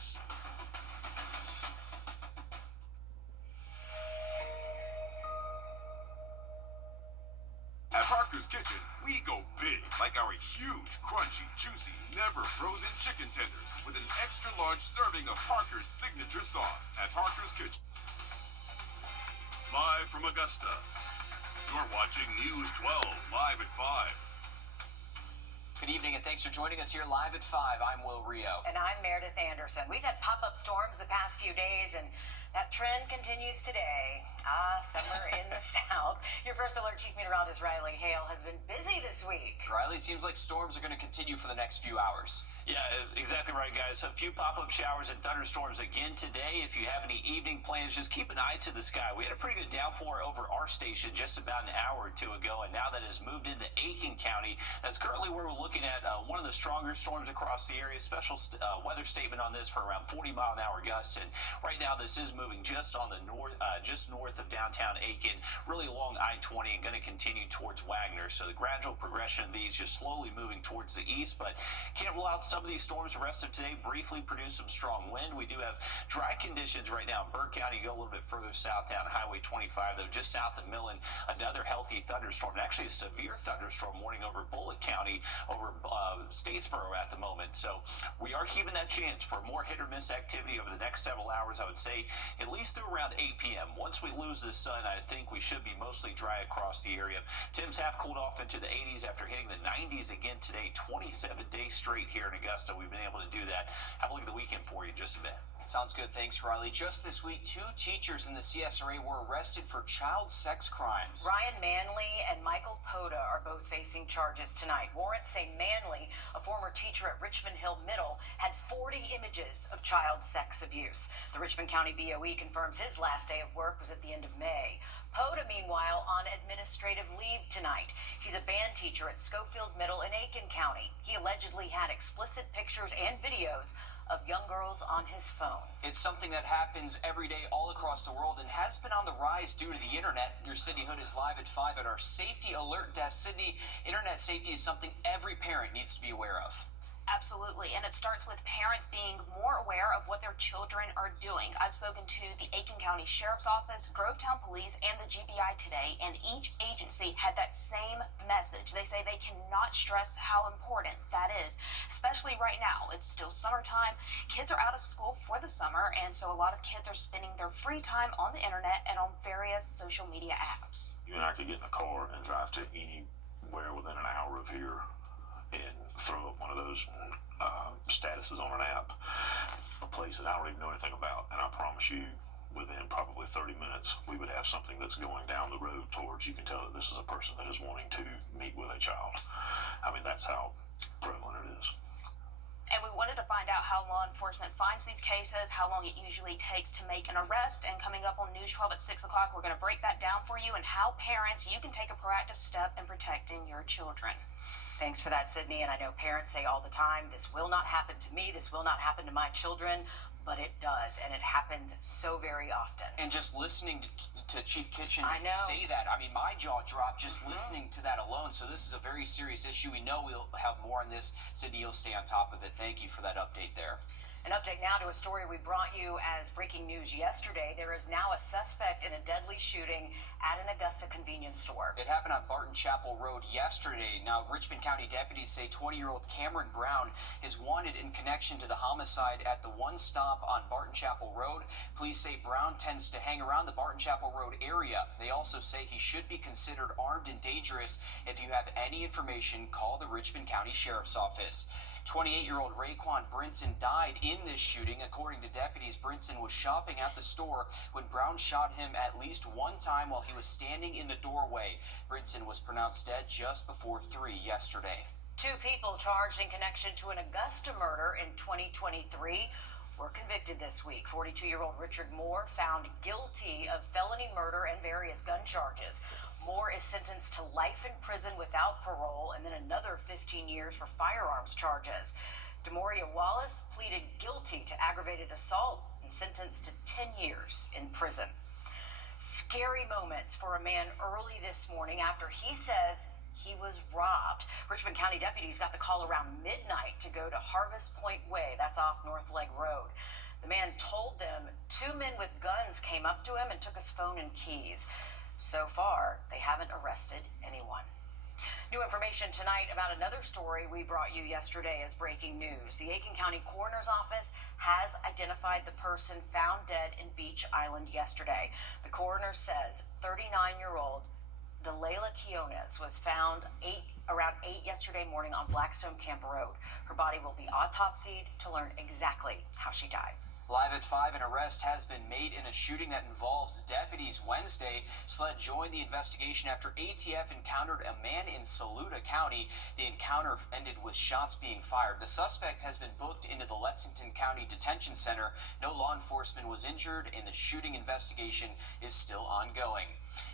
gas. At Parker's Kitchen, we go big, like our huge, crunchy, juicy, never frozen chicken tenders with an extra large serving of Parker's signature sauce. At Parker's Kitchen. Live from Augusta, you're watching News 12, live at 5. Good evening and thanks for joining us here live at 5. I'm Wrdw. And I'm Meredith Anderson. We've had pop-up storms the past few days, and that trend continues today. Summer in the south. Your First Alert Chief Meteorologist Riley Hale has been busy this week. Riley, it seems like storms are going to continue for the next few hours. Yeah, exactly right, guys. A few pop-up showers and thunderstorms again today. If you have any evening plans, just keep an eye to the sky. We had a pretty good downpour over our station just about an hour or two ago, and now that has moved into Aiken County. That's currently where we're looking at one of the stronger storms across the area. Special weather statement on this for around 40-mile-an-hour gusts, and right now this is moving just on the north, just north of downtown Aiken, really along I-20, and going to continue towards Wagner. So the gradual progression of these just slowly moving towards the east, but can't rule out some of these storms the rest of today. Briefly produce some strong wind. We do have dry conditions right now in Burke County. Go a little bit further south down Highway 25, though, just south of Millen, another healthy thunderstorm, and actually a severe thunderstorm warning over Bullitt County, over Statesboro at the moment. So we are keeping that chance for more hit or miss activity over the next several hours, I would say, at least through around 8 p.m. Once we lose the sun, I think we should be mostly dry across the area. Temps have cooled off into the 80s after hitting the 90s again today, 27 days straight here in Augusta. We've been able to do that. Have a look at the weekend for you in just a bit. Sounds good. Thanks, Riley. Just this week, 2 teachers in the CSRA were arrested for child sex crimes. Ryan Manley and Michael Poda are both facing charges tonight. Warrants say Manley, a former teacher at Richmond Hill Middle, had 40 images of child sex abuse. The Richmond County BOE confirms his last day of work was at the end of May. Poda, meanwhile, on administrative leave tonight. He's a band teacher at Schofield Middle in Aiken County. He allegedly had explicit pictures and videos of young girls on his phone. It's something that happens every day all across the world and has been on the rise due to the internet. Your Sydney Hood is live at 5 at our safety alert desk. Sydney, internet safety is something every parent needs to be aware of. Absolutely, and it starts with parents being more aware of what their children are doing. I've spoken to the Aiken County Sheriff's Office, Grovetown Police, and the GBI today, and each agency had that same message. They say they cannot stress how important that is, especially right now. It's still summertime. Kids are out of school for the summer, and so a lot of kids are spending their free time on the internet and on various social media apps. You and I could get in a car and drive to anywhere within an hour of here and throw up one of those statuses on an app, a place that I don't even know anything about, and I promise you, within probably 30 minutes, we would have something that's going down the road towards, you can tell that this is a person that is wanting to meet with a child. I mean, that's how prevalent it is. And we wanted to find out how law enforcement finds these cases, how long it usually takes to make an arrest, and coming up on News 12 at 6 o'clock, we're going to break that down for you and how parents, you can take a proactive step in protecting your children. Thanks for that, Sydney. And I know parents say all the time, this will not happen to me, this will not happen to my children, but it does, and it happens so very often. And just listening to Chief Kitchens I know. say that, I mean, my jaw dropped just listening to that alone. So this is a very serious issue. We know we'll have more on this. Sydney, you'll stay on top of it. Thank you for that update there. An update now to a story we brought you as breaking news yesterday. There is now a suspect in a deadly shooting at an Augusta convenience store. It happened on Barton Chapel Road yesterday. Now, Richmond County deputies say 20-year-old Cameron Brown is wanted in connection to the homicide at the one stop on Barton Chapel Road. Police say Brown tends to hang around the Barton Chapel Road area. They also say he should be considered armed and dangerous. If you have any information, call the Richmond County Sheriff's Office. 28-year-old Raekwon Brinson died in this shooting. According to deputies, Brinson was shopping at the store when Brown shot him at least one time while he was standing in the doorway. Brinson was pronounced dead just before 3 yesterday. 2 people charged in connection to an Augusta murder in 2023 were convicted this week. 42-year-old Richard Moore found guilty of felony murder and various gun charges. Moore is sentenced to life in prison without parole and then another 15 years for firearms charges. Demoria Wallace pleaded guilty to aggravated assault and sentenced to 10 years in prison. Scary moments for a man early this morning after he says he was robbed. Richmond County deputies got the call around midnight to go to Harvest Point Way. That's off North Leg Road. The man told them 2 men with guns came up to him and took his phone and keys. So far, they haven't arrested anyone. New information tonight about another story we brought you yesterday as breaking news. The Aiken County Coroner's Office has identified the person found dead in Beach Island yesterday. The coroner says 39-year-old Delayla Quiones was found around 8 yesterday morning on Blackstone Camp Road. Her body will be autopsied to learn exactly how she died. Live at 5, an arrest has been made in a shooting that involves deputies Wednesday. SLED joined the investigation after ATF encountered a man in Saluda County. The encounter ended with shots being fired. The suspect has been booked into the Lexington County Detention Center. No law enforcement was injured, and the shooting investigation is still ongoing.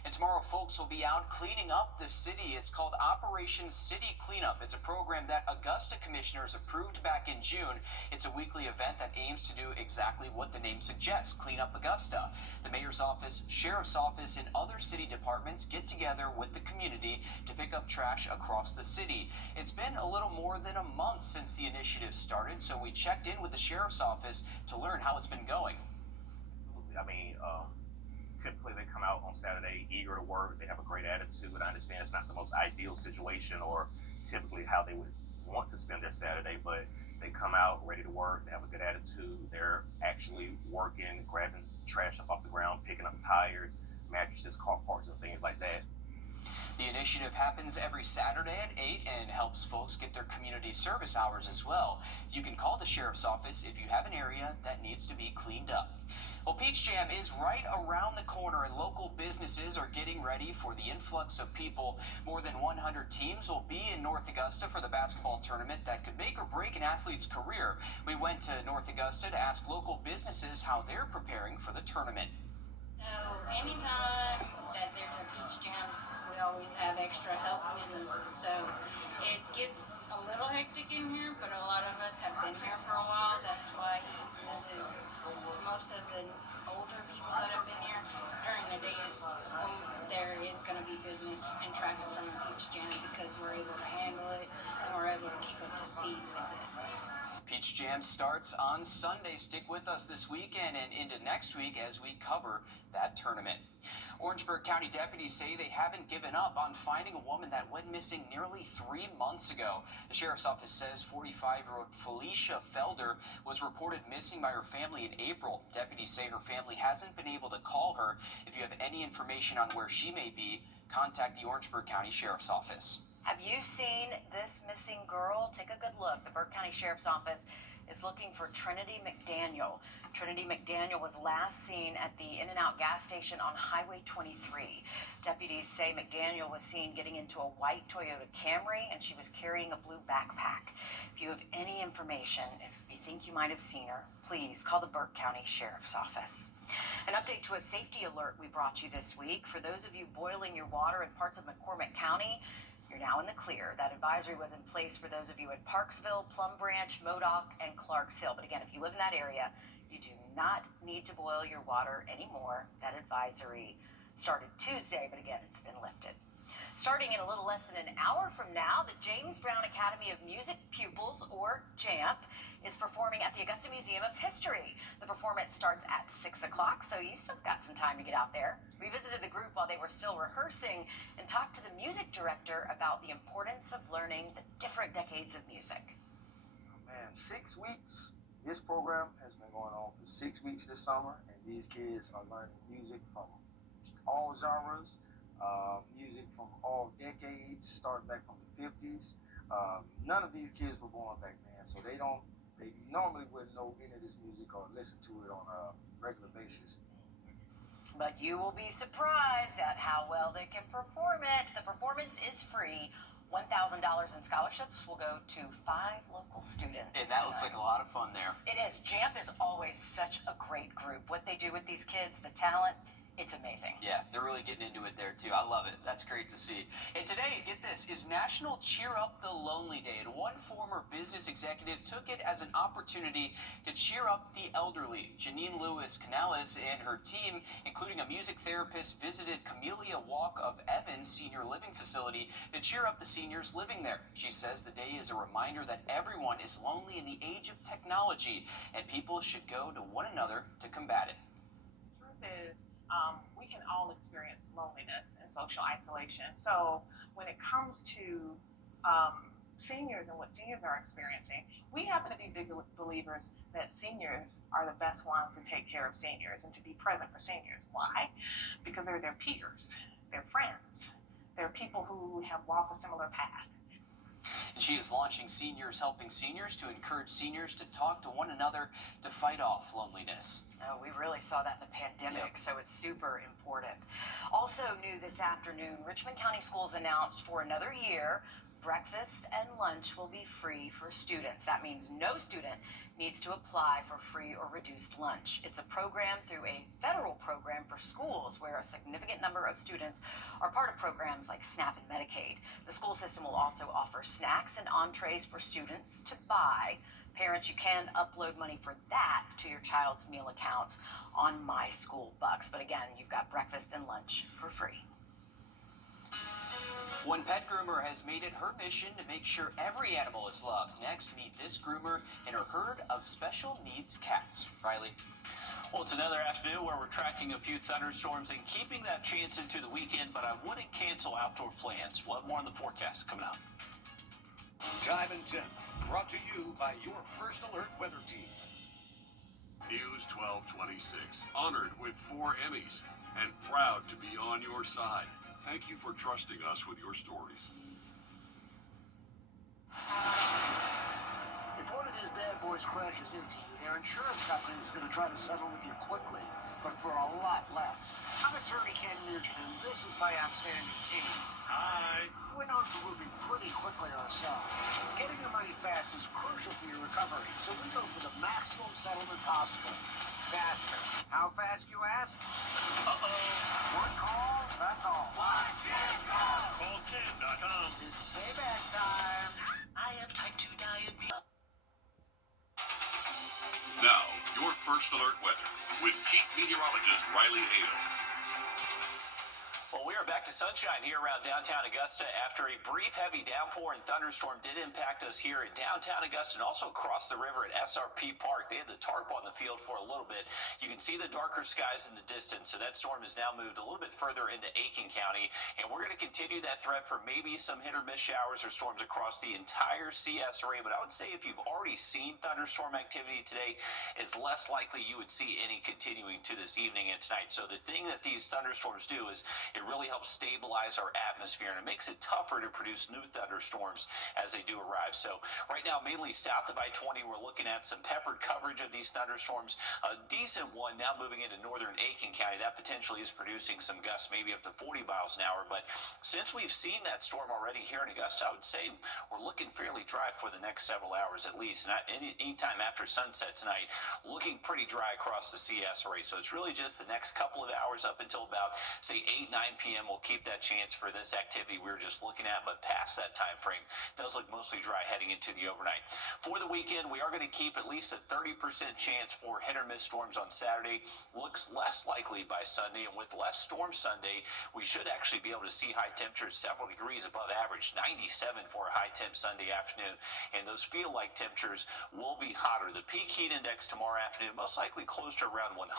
And tomorrow, folks will be out cleaning up the city. It's called Operation City Cleanup. It's a program that Augusta commissioners approved back in June. It's a weekly event that aims to do exactly what the name suggests, clean up Augusta. The mayor's office, sheriff's office, and other city departments get together with the community to pick up trash across the city. It's been a little more than a month since the initiative started, so we checked in with the sheriff's office to learn how it's been going. I mean, typically they come out on Saturday eager to work. They have a great attitude. I understand it's not the most ideal situation or typically how they would want to spend their Saturday, but they come out ready to work. They have a good attitude. They're actually working, grabbing trash up off the ground, picking up tires, mattresses, car parts, and things like that. The initiative happens every Saturday at 8 and helps folks get their community service hours as well. You can call the sheriff's office if you have an area that needs to be cleaned up. Well, Peach Jam is right around the corner, and local businesses are getting ready for the influx of people. More than 100 teams will be in North Augusta for the basketball tournament that could make or break an athlete's career. We went to North Augusta to ask local businesses how they're preparing for the tournament. So anytime that there's a Peach Jam, we always have extra help, and so it gets a little hectic in here, but a lot of us have been here for a while. That's why he uses most of the older people that have been here. During the days, there is going to be business and traffic from the Peach Jam because we're able to handle it and we're able to keep up to speed with it. Peach Jam starts on Sunday. Stick with us this weekend and into next week as we cover that tournament. Orangeburg County deputies say they haven't given up on finding a woman that went missing nearly 3 months ago. The sheriff's office says 45-year-old Felicia Felder was reported missing by her family in April. Deputies say her family hasn't been able to call her. If you have any information on where she may be, contact the Orangeburg County Sheriff's Office. Have you seen this missing girl? Take a good look. The Burke County Sheriff's Office is looking for Trinity McDaniel. Trinity McDaniel was last seen at the In-N-Out gas station on Highway 23. Deputies say McDaniel was seen getting into a white Toyota Camry, and she was carrying a blue backpack. If you have any information, if you think you might have seen her, please call the Burke County Sheriff's Office. An update to a safety alert we brought you this week. For those of you boiling your water in parts of McCormick County, you're now in the clear. That advisory was in place for those of you in Parksville, Plum Branch, Modoc, and Clarks Hill. But again, if you live in that area, you do not need to boil your water anymore. That advisory started Tuesday, but again, it's been lifted. Starting in a little less than an hour from now, the James Brown Academy of Music pupils, or JAMP, is performing at the Augusta Museum of History. The performance starts at 6 o'clock, so you still got some time to get out there. We visited the group while they were still rehearsing and talked to the music director about the importance of learning the different decades of music. Man, 6 weeks. This program has been going on for 6 weeks this summer, and these kids are learning music from all genres. Music from all decades, starting back from the 50s. None of these kids were born back then, so they normally wouldn't know any of this music or listen to it on a regular basis. But you will be surprised at how well they can perform it. The performance is free. $1,000 in scholarships will go to 5 local students. And that looks like a lot of fun there. It is. JAMP is always such a great group. What they do with these kids, the talent, It's amazing. Yeah, they're really getting into it there too. I love it. That's great to see. And today, get this, is National Cheer Up the Lonely Day. And one former business executive took it as an opportunity to cheer up the elderly. Janine Lewis Canales and her team, including a music therapist, visited Camellia Walk of Evans Senior Living Facility to cheer up the seniors living there. She says the day is a reminder that everyone is lonely in the age of technology, and people should go to one another to combat it. The truth is, we can all experience loneliness and social isolation. So when it comes to seniors and what seniors are experiencing, we happen to be big believers that seniors are the best ones to take care of seniors and to be present for seniors. Why? Because they're their peers, they're friends, they're people who have walked a similar path. And she is launching Seniors Helping Seniors to encourage seniors to talk to one another to fight off loneliness. Oh, we really saw that in the pandemic, Yep. so it's super important. Also new this afternoon, Richmond County Schools announced for another year, breakfast and lunch will be free for students. That means no student needs to apply for free or reduced lunch. It's a program through a federal program for schools where a significant number of students are part of programs like SNAP and Medicaid. The school system will also offer snacks and entrees for students to buy. Parents, you can upload money for that to your child's meal accounts on My School Bucks. But again, you've got breakfast and lunch for free. One pet groomer has made it her mission to make sure every animal is loved. Next, meet this groomer and her herd of special needs cats. Riley. Well, it's another afternoon where we're tracking a few thunderstorms and keeping that chance into the weekend, but I wouldn't cancel outdoor plans. We'll have more on the forecast coming up. Time and Temp, brought to you by your First Alert weather team. News 1226, honored with 4 Emmys and proud to be on your side. Thank you for trusting us with your stories. If one of these bad boys crashes into you, their insurance company is going to try to settle with you quickly, but for a lot less. I'm attorney Ken Nugent, and this is my outstanding team. Hi. We're known for moving pretty quickly ourselves. Getting your money fast is crucial for your recovery, so we go for the maximum settlement possible. Faster. How fast, you ask? One call, that's all. Call Ken.com. It's payback time. I have type 2 diabetes. Now, your First Alert weather with Chief Meteorologist Riley Hale. Well, we are back to sunshine here around downtown Augusta after a brief heavy downpour and thunderstorm did impact us here in downtown Augusta and also across the river at SRP Park. They had the tarp on the field for a little bit. You can see the darker skies in the distance, so that storm has now moved a little bit further into Aiken County, and we're going to continue that threat for maybe some hit or miss showers or storms across the entire CS area. But I would say if you've already seen thunderstorm activity today, it's less likely you would see any continuing to this evening and tonight. So the thing that these thunderstorms do is it really helps stabilize our atmosphere, and it makes it tougher to produce new thunderstorms as they do arrive. So right now, mainly south of I-20, we're looking at some peppered coverage of these thunderstorms. A decent one now moving into northern Aiken County. That potentially is producing some gusts, maybe up to 40 miles an hour. But since we've seen that storm already here in Augusta, I would say we're looking fairly dry for the next several hours at least. And any time after sunset tonight, looking pretty dry across the CS area. So it's really just the next couple of hours up until about, say, 8, 9 p.m. We'll keep that chance for this activity we were just looking at, but past that time frame, it does look mostly dry heading into the overnight. For the weekend, we are going to keep at least a 30% chance for hit or miss storms on Saturday. Looks less likely by Sunday, and with less storms Sunday, we should actually be able to see high temperatures several degrees above average, 97 for a high temp Sunday afternoon, and those feel like temperatures will be hotter. The peak heat index tomorrow afternoon, most likely close to around 100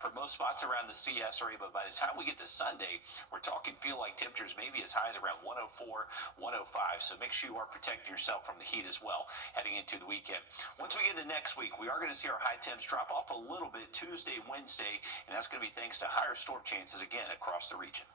for most spots around the CS area, but by the time we get to Sunday, we're talking feel like temperatures maybe as high as around 104, 105. So make sure you are protecting yourself from the heat as well heading into the weekend. Once we get into next week, we are going to see our high temps drop off a little bit Tuesday, Wednesday, and that's going to be thanks to higher storm chances again across the region.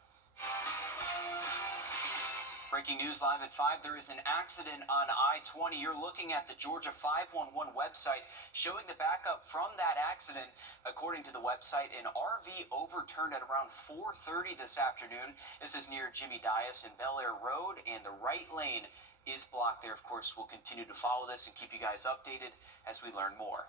Breaking news live at 5. There is an accident on I-20. You're looking at the Georgia 511 website showing the backup from that accident. According to the website, an RV overturned at around 4:30 this afternoon. This is near Jimmy Dias and Bel Air Road, and the right lane is blocked there. Of course, we'll continue to follow this and keep you guys updated as we learn more.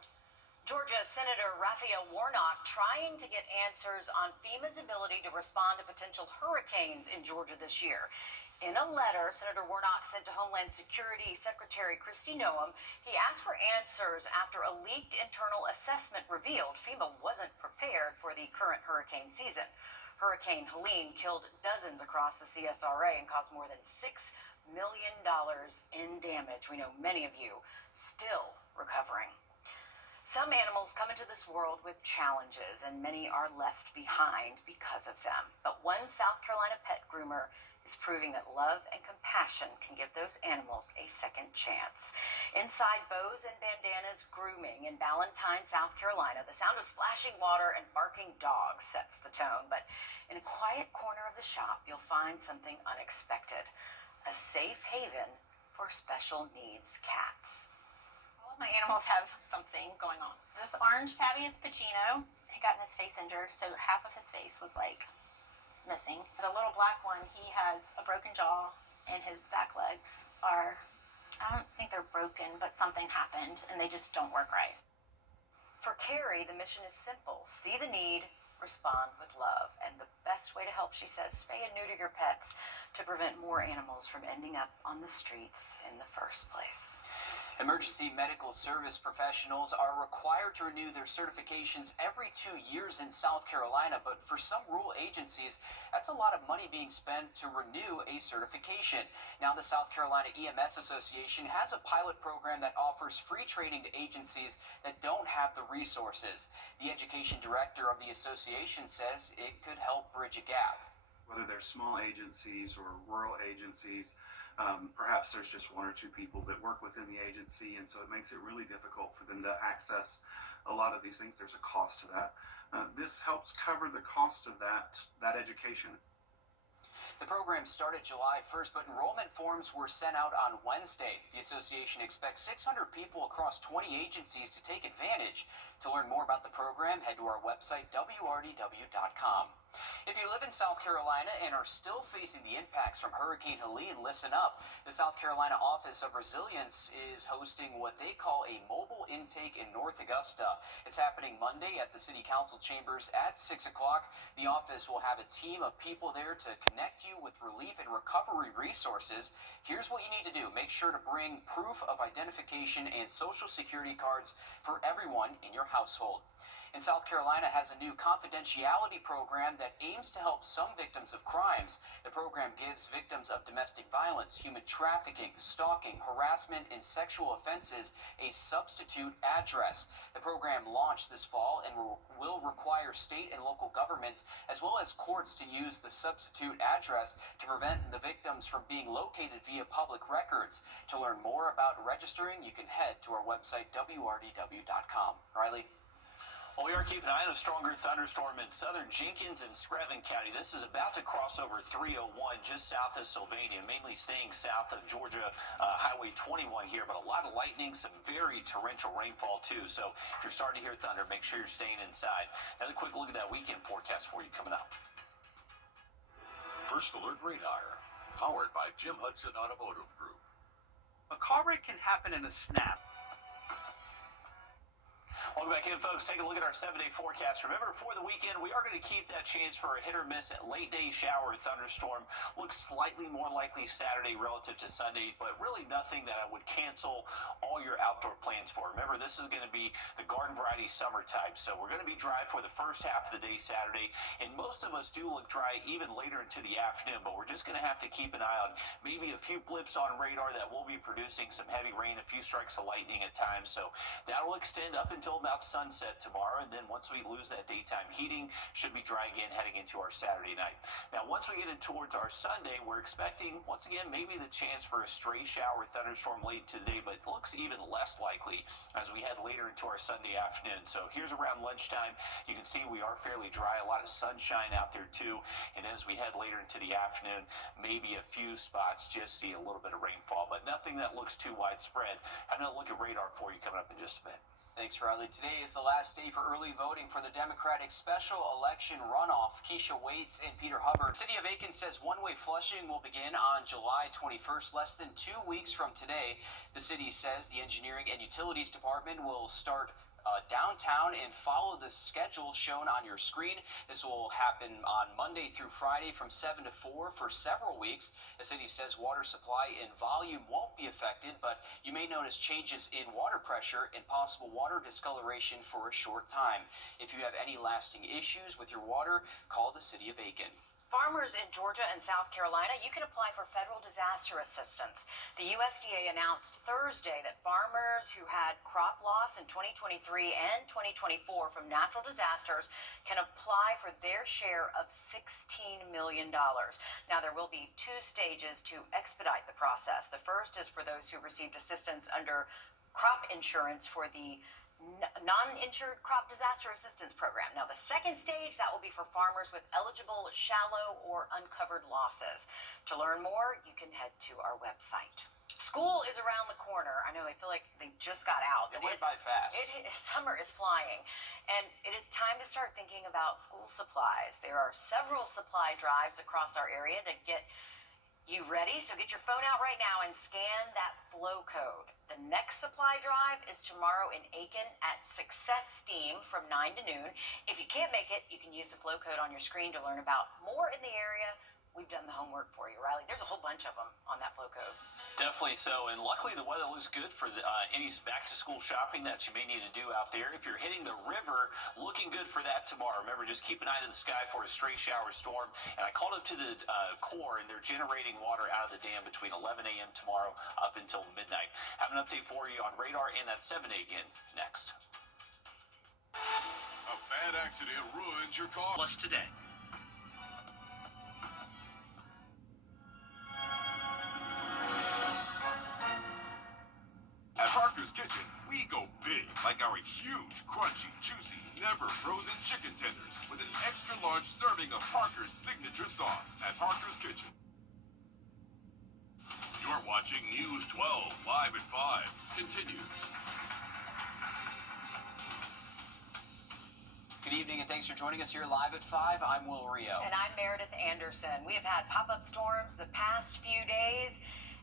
Georgia Senator Raphael Warnock trying to get answers on FEMA's ability to respond to potential hurricanes in Georgia this year. In a letter Senator Warnock sent to Homeland Security Secretary Kristi Noem, he asked for answers after a leaked internal assessment revealed FEMA wasn't prepared for the current hurricane season. Hurricane Helene killed dozens across the CSRA and caused more than $6 million in damage. We know many of you still recovering. Some animals come into this world with challenges, and many are left behind because of them. But one South Carolina pet groomer is proving that love and compassion can give those animals a second chance. Inside Bows and Bandanas Grooming in Ballantyne, South Carolina, the sound of splashing water and barking dogs sets the tone. But in a quiet corner of the shop, you'll find something unexpected. A safe haven for special needs cats. All of my animals have something going on. This orange tabby is Pacino. He got his face injured, so half of his face was like missing. The little black one, he has a broken jaw, and his back legs are, I don't think they're broken, but something happened, and they just don't work right. For Carrie, the mission is simple. See the need, respond with love. And the best way to help, she says, spay and neuter your pets to prevent more animals from ending up on the streets in the first place. Emergency medical service professionals are required to renew their certifications every 2 years in South Carolina, but for some rural agencies, that's a lot of money being spent to renew a certification. Now, the South Carolina EMS Association has a pilot program that offers free training to agencies that don't have the resources. The education director of the association says it could help bridge a gap. Whether they're small agencies or rural agencies, perhaps there's just one or two people that work within the agency, and so it makes it really difficult for them to access a lot of these things. There's a cost to that. This helps cover the cost of that education. The program started July 1st, but enrollment forms were sent out on Wednesday. The association expects 600 people across 20 agencies to take advantage. To learn more about the program, head to our website, Wrdw.com. If you live in South Carolina and are still facing the impacts from Hurricane Helene, listen up. The South Carolina Office of Resilience is hosting what they call a mobile intake in North Augusta. It's happening Monday at the City Council chambers at 6 o'clock. The office will have a team of people there to connect you with relief and recovery resources. Here's what you need to do. Make sure to bring proof of identification and social security cards for everyone in your household. And South Carolina has a new confidentiality program that aims to help some victims of crimes. The program gives victims of domestic violence, human trafficking, stalking, harassment, and sexual offenses a substitute address. The program launched this fall and will require state and local governments as well as courts to use the substitute address to prevent the victims from being located via public records. To learn more about registering, you can head to our website, Wrdw.com. Riley? Well, we are keeping an eye on a stronger thunderstorm in southern Jenkins and Screven County. This is about to cross over 301 just south of Sylvania, mainly staying south of Georgia Highway 21 here, but a lot of lightning, some very torrential rainfall too. So if you're starting to hear thunder, make sure you're staying inside. Another quick look at that weekend forecast for you coming up. First Alert Radar, powered by Jim Hudson Automotive Group. A car wreck can happen in a snap. Welcome back in, folks. Take a look at our 7-day forecast. Remember, for the weekend, we are going to keep that chance for a hit or miss at late-day shower thunderstorm. Looks slightly more likely Saturday relative to Sunday, but really nothing that I would cancel all your outdoor plans for. Remember, this is going to be the garden variety summer type, so we're going to be dry for the first half of the day Saturday, and most of us do look dry even later into the afternoon, but we're just going to have to keep an eye on maybe a few blips on radar that will be producing some heavy rain, a few strikes of lightning at times, so that will extend up until about sunset tomorrow, and then once we lose that daytime heating, should be dry again heading into our Saturday night. Now, once we get in towards our Sunday, we're expecting, once again, maybe the chance for a stray shower thunderstorm late today, but it looks even less likely as we head later into our Sunday afternoon. So here's around lunchtime. You can see we are fairly dry, a lot of sunshine out there too, and as we head later into the afternoon, maybe a few spots just see a little bit of rainfall, but nothing that looks too widespread. Have another look at radar for you coming up in just a bit. Thanks, Riley. Today is the last day for early voting for the Democratic special election runoff. Keisha Waits and Peter Hubbard. City of Aiken says one-way flushing will begin on July 21st, less than 2 weeks from today. The city says the Engineering and Utilities Department will start downtown and follow the schedule shown on your screen. This will happen on Monday through Friday from 7 to 4 for several weeks. The city says water supply and volume won't be affected, but you may notice changes in water pressure and possible water discoloration for a short time. If you have any lasting issues with your water, call the city of Aiken. Farmers in Georgia and South Carolina, you can apply for federal disaster assistance. The USDA announced Thursday that farmers who had crop loss in 2023 and 2024 from natural disasters can apply for their share of $16 million. Now, there will be two stages to expedite the process. The first is for those who received assistance under crop insurance for the non-insured crop disaster assistance program. Now, the second stage, that will be for farmers with eligible shallow or uncovered losses. To learn more, you can head to our website. School is around the corner. I know they feel like they just got out. It went by fast. Summer is flying, and it is time to start thinking about school supplies. There are several supply drives across our area to get you ready, so get your phone out right now and scan that flow code. The next supply drive is tomorrow in Aiken at Success Steam from 9 to noon. If you can't make it, you can use the flow code on your screen to learn about more in the area. We've done the homework for you, Riley. There's a whole bunch of them on that flow code. Definitely so, and luckily the weather looks good for any back-to-school shopping that you may need to do out there. If you're hitting the river, looking good for that tomorrow. Remember, just keep an eye to the sky for a stray shower storm. And I called up to the Corps, and they're generating water out of the dam between 11 a.m. tomorrow up until midnight. Have an update for you on radar and at 7 again next. A bad accident ruins your car. Plus today. At Parker's Kitchen, we go big, like our huge, crunchy, juicy, never frozen chicken tenders with an extra large serving of Parker's signature sauce. At Parker's Kitchen. You're watching News 12 live at 5. Continues. Good evening and thanks for joining us here live at 5. I'm Will Rio. And I'm Meredith Anderson. We have had pop-up storms the past few days.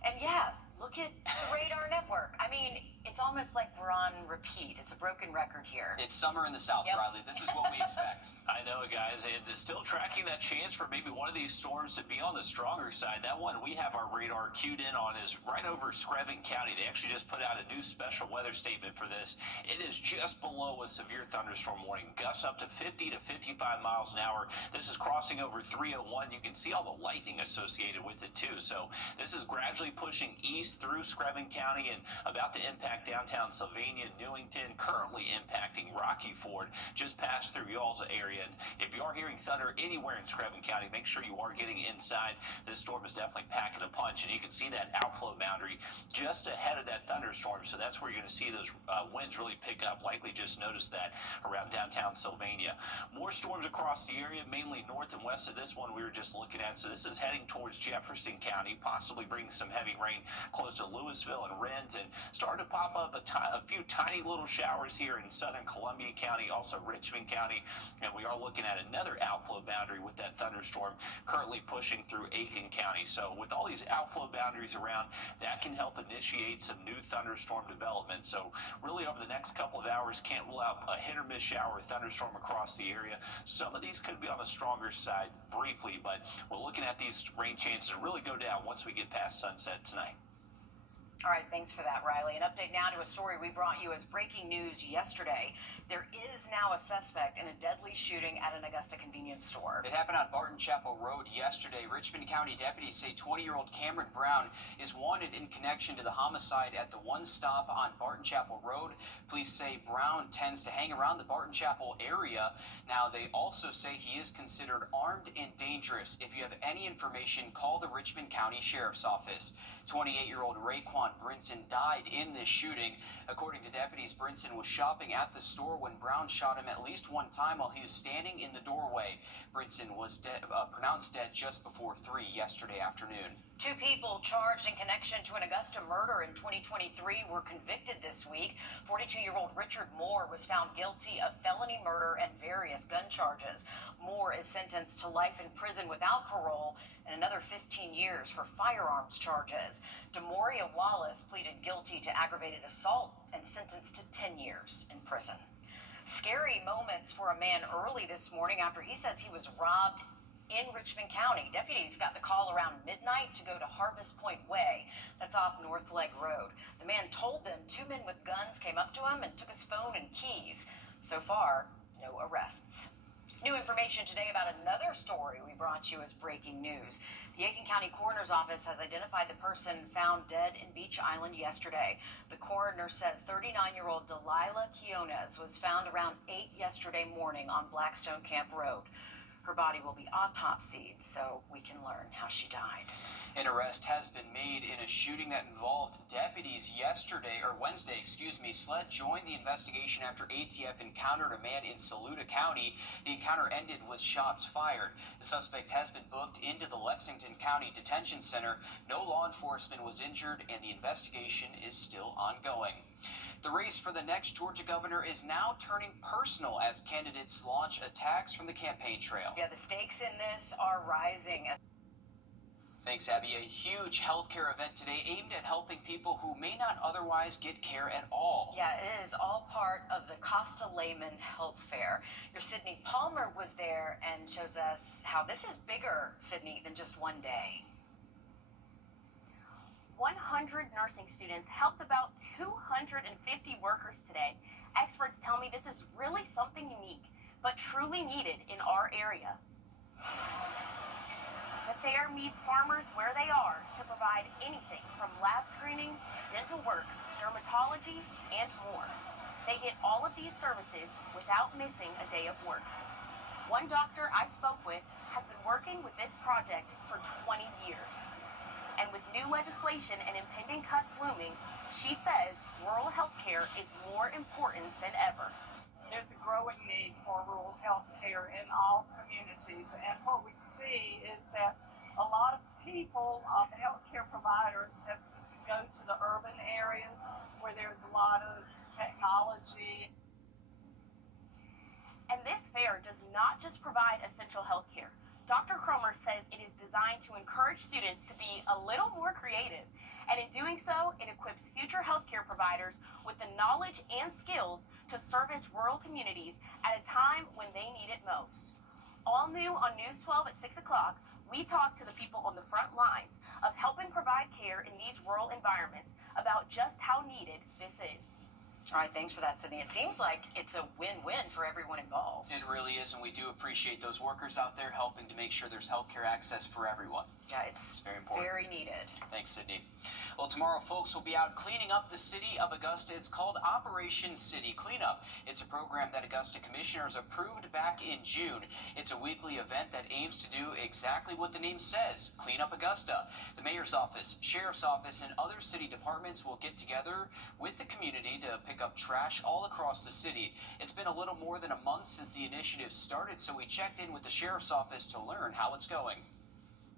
And yeah, look at the radar network. I mean, it's almost like we're on repeat. It's a broken record here. It's summer in the South, Yep. Riley. This is what we expect. I know, guys, and still tracking that chance for maybe one of these storms to be on the stronger side. That one we have our radar cued in on is right over Screven County. They actually just put out a new special weather statement for this. It is just below a severe thunderstorm warning. Gusts up to 50 to 55 miles an hour. This is crossing over 301. You can see all the lightning associated with it, too. So this is gradually pushing east through Screven County and about to impact downtown Sylvania, Newington, currently impacting Rocky Ford, just past through y'all's area. And if you are hearing thunder anywhere in Screven County, make sure you are getting inside. This storm is definitely packing a punch, and you can see that outflow boundary just ahead of that thunderstorm. So that's where you're going to see those winds really pick up. Likely just noticed that around downtown Sylvania. More storms across the area, mainly north and west of this one we were just looking at. So this is heading towards Jefferson County, possibly bringing some heavy rain close to Louisville and Rennes, and starting to pop up a few tiny little showers here in southern Columbia County, also Richmond County, and we are looking at another outflow boundary with that thunderstorm currently pushing through Aiken County. So with all these outflow boundaries around, that can help initiate some new thunderstorm development. So really over the next couple of hours, can't rule out a hit or miss shower or thunderstorm across the area. Some of these could be on the stronger side briefly, but we're looking at these rain chances to really go down once we get past sunset tonight. All right, thanks for that, Riley. An update now to a story we brought you as breaking news yesterday. There is now a suspect in a deadly shooting at an Augusta convenience store. It happened on Barton Chapel Road yesterday. Richmond County deputies say 20-year-old Cameron Brown is wanted in connection to the homicide at the one stop on Barton Chapel Road. Police say Brown tends to hang around the Barton Chapel area. Now, they also say he is considered armed and dangerous. If you have any information, call the Richmond County Sheriff's Office. 28-year-old Raekwon Brinson died in this shooting. According to deputies, Brinson was shopping at the store when Brown shot him at least one time while he was standing in the doorway. Brinson was pronounced dead just before 3 yesterday afternoon. 2 people charged in connection to an Augusta murder in 2023 were convicted this week. 42-year-old Richard Moore was found guilty of felony murder and various gun charges. Moore is sentenced to life in prison without parole and another 15 years for firearms charges. Demoria Wallace pleaded guilty to aggravated assault and sentenced to 10 years in prison. Scary moments for a man early this morning after he says he was robbed in Richmond County. Deputies got the call around midnight to go to Harvest Point Way. That's off North Leg Road. The man told them 2 men with guns came up to him and took his phone and keys. So far, no arrests. New information today about another story we brought you as breaking news. The Aiken County Coroner's Office has identified the person found dead in Beach Island yesterday. The coroner says 39-year-old Delilah Quiones was found around 8 yesterday morning on Blackstone Camp Road. Her body will be autopsied so we can learn how she died. An arrest has been made in a shooting that involved deputies Wednesday. SLED joined the investigation after ATF encountered a man in Saluda County. The encounter ended with shots fired. The suspect has been booked into the Lexington County Detention Center. No law enforcement was injured and the investigation is still ongoing. The race for the next Georgia governor is now turning personal as candidates launch attacks from the campaign trail. Yeah, the stakes in this are rising. Thanks, Abby. A huge healthcare event today aimed at helping people who may not otherwise get care at all. Yeah, it is all part of the Costa Layman Health Fair. Your Sydney Palmer was there and shows us how this is bigger, Sydney, than just one day. 100 nursing students helped about 250 workers today. Experts tell me this is really something unique, but truly needed in our area. The fair meets farmers where they are to provide anything from lab screenings, dental work, dermatology, and more. They get all of these services without missing a day of work. One doctor I spoke with has been working with this project for 20 years. And with new legislation and impending cuts looming, she says rural health care is more important than ever. There's a growing need for rural health care in all communities. And what we see is that a lot of people, healthcare providers, go to the urban areas where there's a lot of technology. And this fair does not just provide essential health care. Dr. Cromer says it is designed to encourage students to be a little more creative. And in doing so, it equips future healthcare providers with the knowledge and skills to service rural communities at a time when they need it most. All new on News 12 at 6 o'clock, we talk to the people on the front lines of helping provide care in these rural environments about just how needed this is. All right, thanks for that, Sydney. It seems like it's a win-win for everyone involved. It really is, and we do appreciate those workers out there helping to make sure there's healthcare access for everyone. Yeah, it's very important. Very needed. Thanks, Sydney. Well, tomorrow, folks will be out cleaning up the city of Augusta. It's called Operation City Cleanup. It's a program that Augusta commissioners approved back in June. It's a weekly event that aims to do exactly what the name says, clean up Augusta. The mayor's office, sheriff's office, and other city departments will get together with the community to pick up trash all across the city. It's been a little more than a month since the initiative started, so we checked in with the sheriff's office to learn how it's going.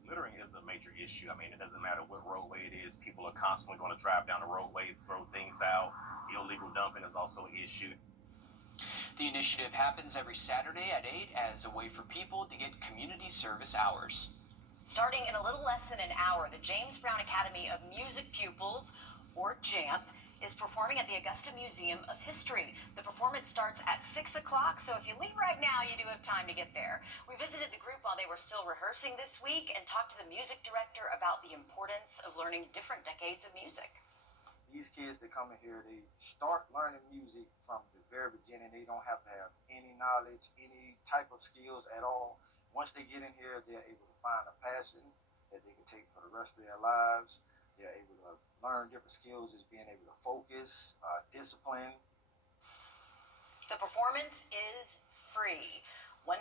Littering is a major issue. I mean, it doesn't matter what roadway it is. People are constantly going to drive down the roadway, throw things out. Illegal dumping is also an issue. The initiative happens every Saturday at 8 as a way for people to get community service hours. Starting in a little less than an hour, the James Brown Academy of Music pupils, or JAMP, is performing at the Augusta Museum of History. The performance starts at 6 o'clock, so if you leave right now, you do have time to get there. We visited the group while they were still rehearsing this week and talked to the music director about the importance of learning different decades of music. These kids that come in here, they start learning music from the very beginning. They don't have to have any knowledge, any type of skills at all. Once they get in here, they're able to find a passion that they can take for the rest of their lives. They're able to learn different skills as being able to focus, discipline. The performance is free. $1,000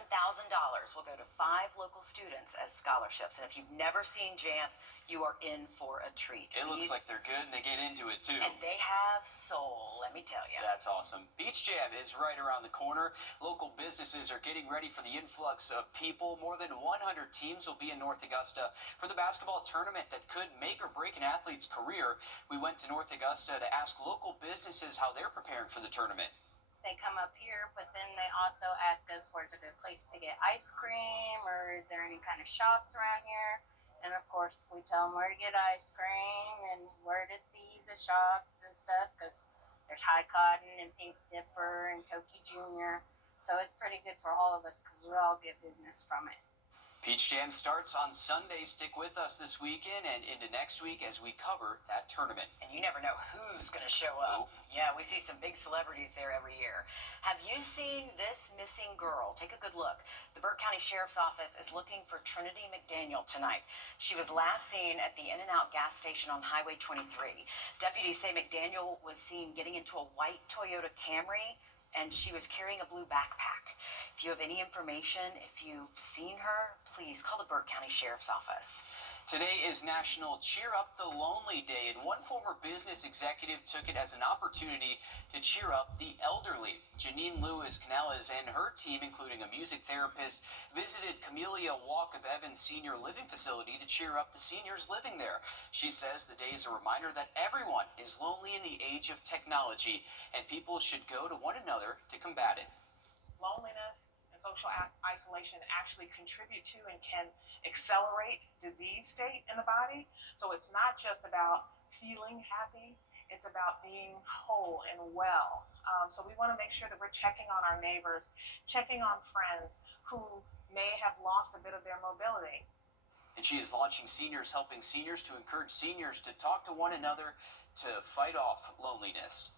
will go to 5 local students as scholarships. And if you've never seen Jamp, you are in for a treat. It looks like they're good and they get into it too. And they have soul, let me tell you. That's awesome. Beach Jam is right around the corner. Local businesses are getting ready for the influx of people. More than 100 teams will be in North Augusta for the basketball tournament that could make or break an athlete's career. We went to North Augusta to ask local businesses how they're preparing for the tournament. They come up here, but then they also ask us where's a good place to get ice cream, or is there any kind of shops around here? And of course, we tell them where to get ice cream and where to see the shops and stuff, because there's High Cotton and Pink Dipper and Toki Jr. So it's pretty good for all of us because we all get business from it. Peach Jam starts on Sunday. Stick with us this weekend and into next week as we cover that tournament. And you never know who's going to show up. Yeah, we see some big celebrities there every year. Have you seen this missing girl? Take a good look. The Burke County Sheriff's Office is looking for Trinity McDaniel tonight. She was last seen at the In-N-Out gas station on Highway 23. Deputies say McDaniel was seen getting into a white Toyota Camry, and she was carrying a blue backpack. If you have any information, if you've seen her, please call the Burke County Sheriff's Office. Today is National Cheer Up the Lonely Day, and one former business executive took it as an opportunity to cheer up the elderly. Janine Lewis Canales and her team, including a music therapist, visited Camellia Walk of Evans Senior Living Facility to cheer up the seniors living there. She says the day is a reminder that everyone is lonely in the age of technology, and people should go to one another to combat it. Loneliness and social isolation actually contribute to and can accelerate disease state in the body. So it's not just about feeling happy, it's about being whole and well. So we want to make sure that we're checking on our neighbors, checking on friends who may have lost a bit of their mobility. And she is launching Seniors Helping Seniors to encourage seniors to talk to one another to fight off loneliness.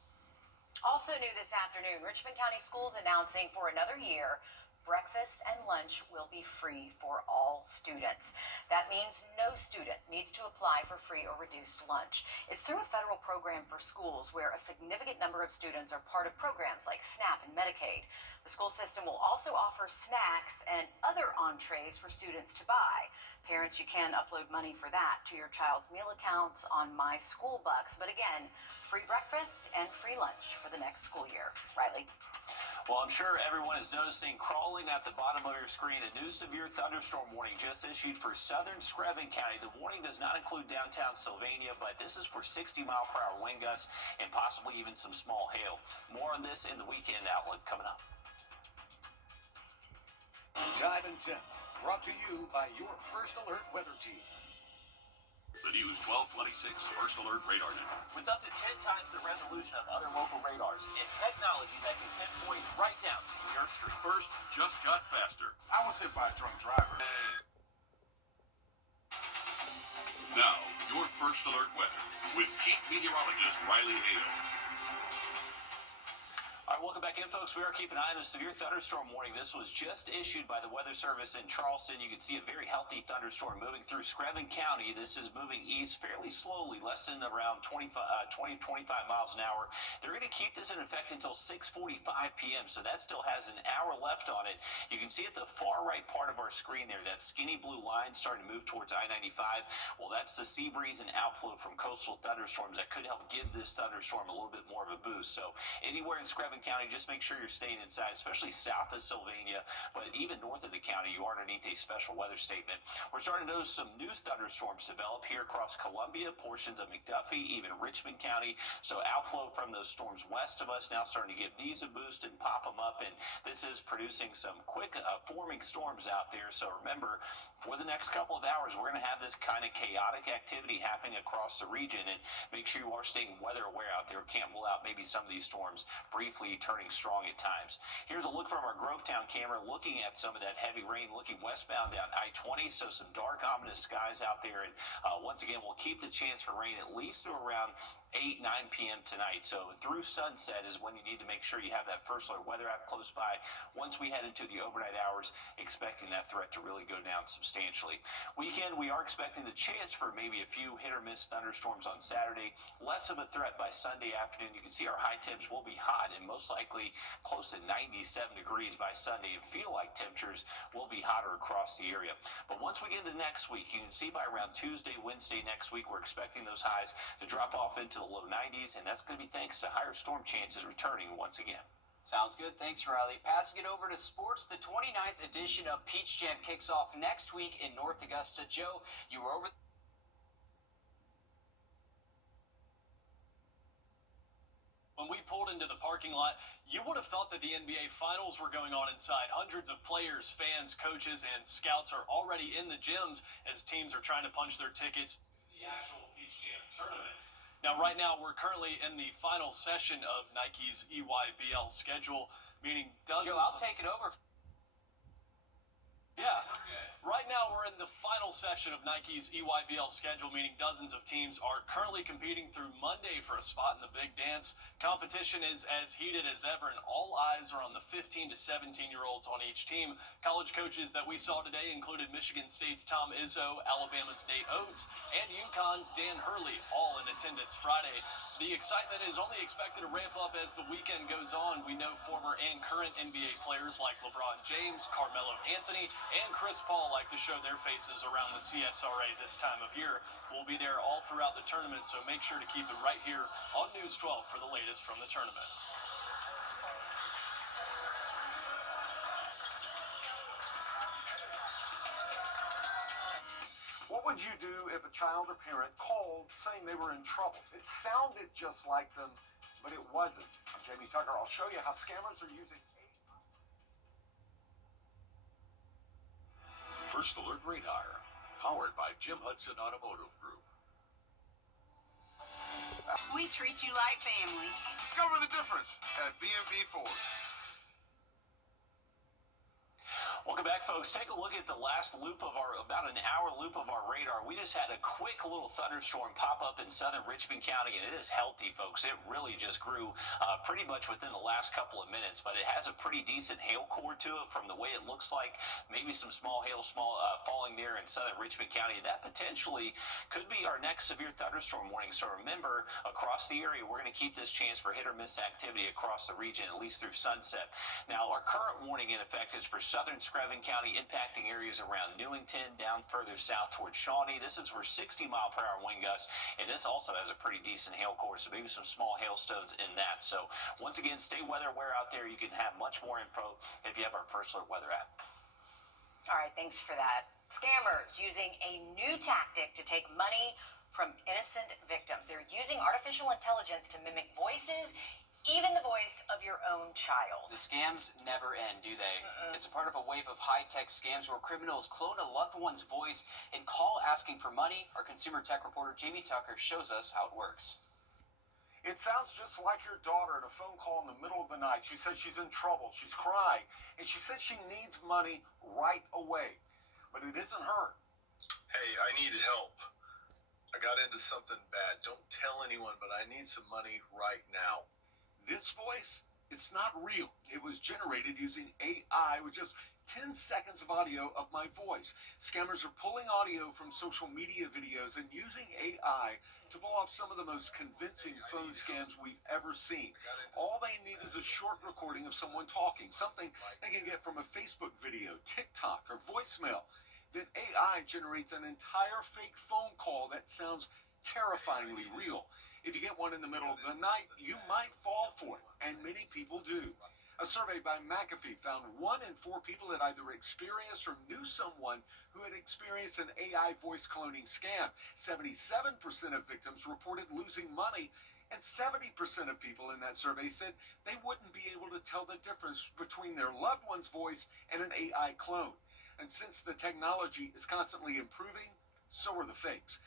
Also new this afternoon, Richmond County Schools announcing for another year, breakfast and lunch will be free for all students. That means no student needs to apply for free or reduced lunch. It's through a federal program for schools where a significant number of students are part of programs like SNAP and Medicaid. The school system will also offer snacks and other entrees for students to buy. Parents, you can upload money for that to your child's meal accounts on My School Bucks. But again, free breakfast and free lunch for the next school year. Riley? Well, I'm sure everyone is noticing crawling at the bottom of your screen a new severe thunderstorm warning just issued for southern Screven County. The warning does not include downtown Sylvania, but this is for 60-mile-per-hour wind gusts and possibly even some small hail. More on this in the Weekend Outlook coming up. Time and Temp, brought to you by your First Alert weather team. The News 1226 First Alert Radar Network. With up to 10 times the resolution of other local radars and technology that can pinpoint right down to your street. First just got faster. I was hit by a drunk driver. Now, your First Alert weather with Chief Meteorologist Riley Hale. All right, welcome back in, folks. We are keeping an eye on a severe thunderstorm warning. This was just issued by the Weather Service in Charleston. You can see a very healthy thunderstorm moving through Screven County. This is moving east fairly slowly, less than around 25 miles an hour. They're going to keep this in effect until 6:45 p.m., so that still has an hour left on it. You can see at the far right part of our screen there, that skinny blue line starting to move towards I-95. Well, that's the sea breeze and outflow from coastal thunderstorms that could help give this thunderstorm a little bit more of a boost. So anywhere in Screven County, just make sure you're staying inside, especially south of Sylvania, but even north of the county, you are underneath a special weather statement. We're starting to notice some new thunderstorms develop here across Columbia, portions of McDuffie, even Richmond County. So outflow from those storms west of us now starting to give these a boost and pop them up, and this is producing some quick forming storms out there. So remember, for the next couple of hours, we're going to have this kind of chaotic activity happening across the region, and make sure you are staying weather aware out there. Can't rule out maybe some of these storms briefly turning strong at times. Here's a look from our Grovetown camera looking at some of that heavy rain looking westbound down I-20, so some dark ominous skies out there, and once again we'll keep the chance for rain at least through around 8, 9 p.m. tonight. So through sunset is when you need to make sure you have that first alert weather app close by. Once we head into the overnight hours, expecting that threat to really go down substantially. Weekend, we are expecting the chance for maybe a few hit or miss thunderstorms on Saturday. Less of a threat by Sunday afternoon. You can see our high temps will be hot and most likely close to 97 degrees by Sunday, and feel like temperatures will be hotter across the area. But once we get into next week, you can see by around Tuesday, Wednesday next week, we're expecting those highs to drop off into the low 90s, and that's going to be thanks to higher storm chances returning once again. Sounds good. Thanks, Riley. Passing it over to sports, the 29th edition of Peach Jam kicks off next week in North Augusta. Joe, you were over. When we pulled into the parking lot, you would have thought that the NBA Finals were going on inside. Hundreds of players, fans, coaches, and scouts are already in the gyms as teams are trying to punch their tickets to the actual Peach Jam tournament. Now, right now, we're currently in the final session of Nike's EYBL schedule, meaning dozens. Joe, I'll take it over. Yeah. Right now, we're in the final session of Nike's EYBL schedule, meaning dozens of teams are currently competing through Monday for a spot in the big dance. Competition is as heated as ever, and all eyes are on the 15 to 17-year-olds on each team. College coaches that we saw today included Michigan State's Tom Izzo, Alabama's Nate Oates, and UConn's Dan Hurley, all in attendance Friday. The excitement is only expected to ramp up as the weekend goes on. We know former and current NBA players like LeBron James, Carmelo Anthony, and Chris Paul like to show their faces around the CSRA this time of year. We'll be there all throughout the tournament, so make sure to keep it right here on News 12 for the latest from the tournament. What would you do if a child or parent called saying they were in trouble? It sounded just like them, but it wasn't. I'm Jamie Tucker. I'll show you how scammers are using First Alert Radar, powered by Jim Hudson Automotive Group. We treat you like family. Discover the difference at B&B Ford. Welcome back, folks. Take a look at the last loop of about an hour loop of our radar. We just had a quick little thunderstorm pop up in southern Richmond County, and it is healthy, folks. It really just grew pretty much within the last couple of minutes, but it has a pretty decent hail core to it from the way it looks like. Maybe some small hail falling there in southern Richmond County. That potentially could be our next severe thunderstorm warning. So remember, across the area, we're going to keep this chance for hit or miss activity across the region, at least through sunset. Now, our current warning in effect is for southern Screven County, impacting areas around Newington, down further south towards Shawnee. This is for 60-mile-per-hour wind gusts, and this also has a pretty decent hail core, so maybe some small hailstones in that. So once again, stay weather aware out there. You can have much more info if you have our First Alert weather app. All right, thanks for that. Scammers using a new tactic to take money from innocent victims. They're using artificial intelligence to mimic voices, even the voice of your own child. The scams never end, do they? It's a part of a wave of high-tech scams where criminals clone a loved one's voice and call asking for money. Our consumer tech reporter Jamie Tucker shows us how it works. It sounds just like your daughter in a phone call in the middle of the night. She says she's in trouble. She's crying. And she says she needs money right away. But it isn't her. Hey, I need help. I got into something bad. Don't tell anyone, but I need some money right now. This voice, it's not real. It was generated using AI with just 10 seconds of audio of my voice. Scammers are pulling audio from social media videos and using AI to pull off some of the most convincing phone scams we've ever seen. All they need is a short recording of someone talking, something they can get from a Facebook video, TikTok, or voicemail. Then AI generates an entire fake phone call that sounds terrifyingly real. If you get one in the middle of the night, you might fall for it, and many people do. A survey by McAfee found 1 in 4 people had either experienced or knew someone who had experienced an AI voice cloning scam. 77% of victims reported losing money, and 70% of people in that survey said they wouldn't be able to tell the difference between their loved one's voice and an AI clone. And since the technology is constantly improving, so are the fakes.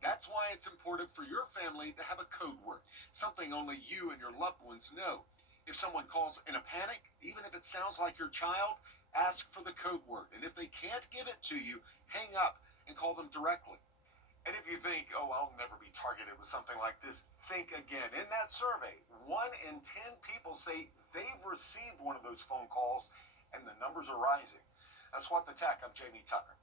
That's why it's important for your family to have a code word, something only you and your loved ones know. If someone calls in a panic, even if it sounds like your child, ask for the code word. And if they can't give it to you, hang up and call them directly. And if you think, oh, I'll never be targeted with something like this, think again. In that survey, 1 in 10 people say they've received one of those phone calls, and the numbers are rising. That's What the Tech. I'm Jamie Tucker.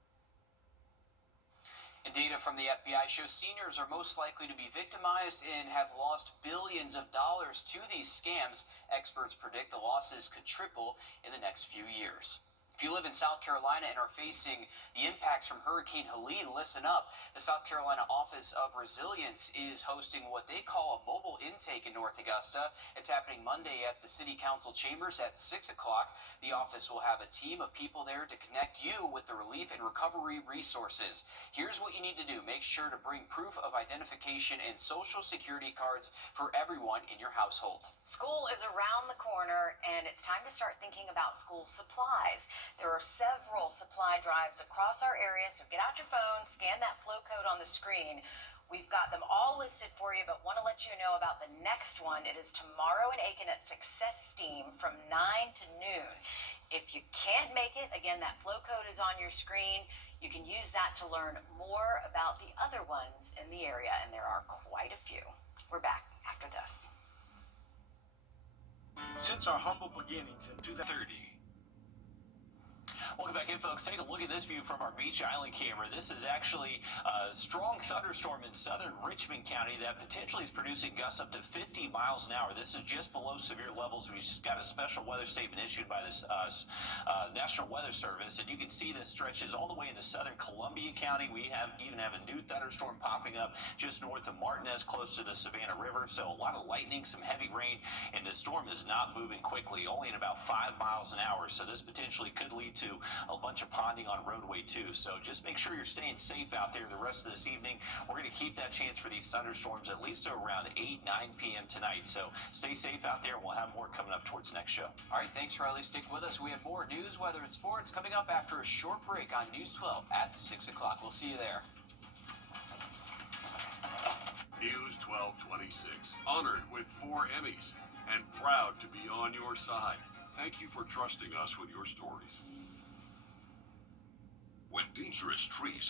And data from the FBI shows seniors are most likely to be victimized and have lost billions of dollars to these scams. Experts predict the losses could triple in the next few years. If you live in South Carolina and are facing the impacts from Hurricane Helene, listen up. The South Carolina Office of Resilience is hosting what they call a mobile intake in North Augusta. It's happening Monday at the City Council chambers at 6 o'clock. The office will have a team of people there to connect you with the relief and recovery resources. Here's what you need to do. Make sure to bring proof of identification and social security cards for everyone in your household. School is around the corner, and it's time to start thinking about school supplies. There are several supply drives across our area, so get out your phone, scan that flow code on the screen. We've got them all listed for you, but want to let you know about the next one. It is tomorrow in Aiken at Success Steam from 9 to noon. If you can't make it, again, that flow code is on your screen. You can use that to learn more about the other ones in the area, and there are quite a few. We're back after this. Since our humble beginnings in 2030. Welcome back in, folks. Take a look at this view from our Beach Island camera. This is actually a strong thunderstorm in southern Richmond County that potentially is producing gusts up to 50 miles an hour. This is just below severe levels. We just got a special weather statement issued by this National Weather Service, and you can see this stretches all the way into southern Columbia County. We even have a new thunderstorm popping up just north of Martinez, close to the Savannah River. So a lot of lightning, some heavy rain, and this storm is not moving quickly, only at about 5 miles an hour. So this potentially could lead to a bunch of ponding on roadway 2. So just make sure you're staying safe out there the rest of this evening. We're going to keep that chance for these thunderstorms at least to around 8, 9 p.m. tonight. So stay safe out there. We'll have more coming up towards next show. All right, thanks, Riley. Stick with us. We have more news, weather, and sports coming up after a short break on News 12 at 6 o'clock. We'll see you there. News 1226, honored with 4 Emmys and proud to be on your side. Thank you for trusting us with your stories. When dangerous trees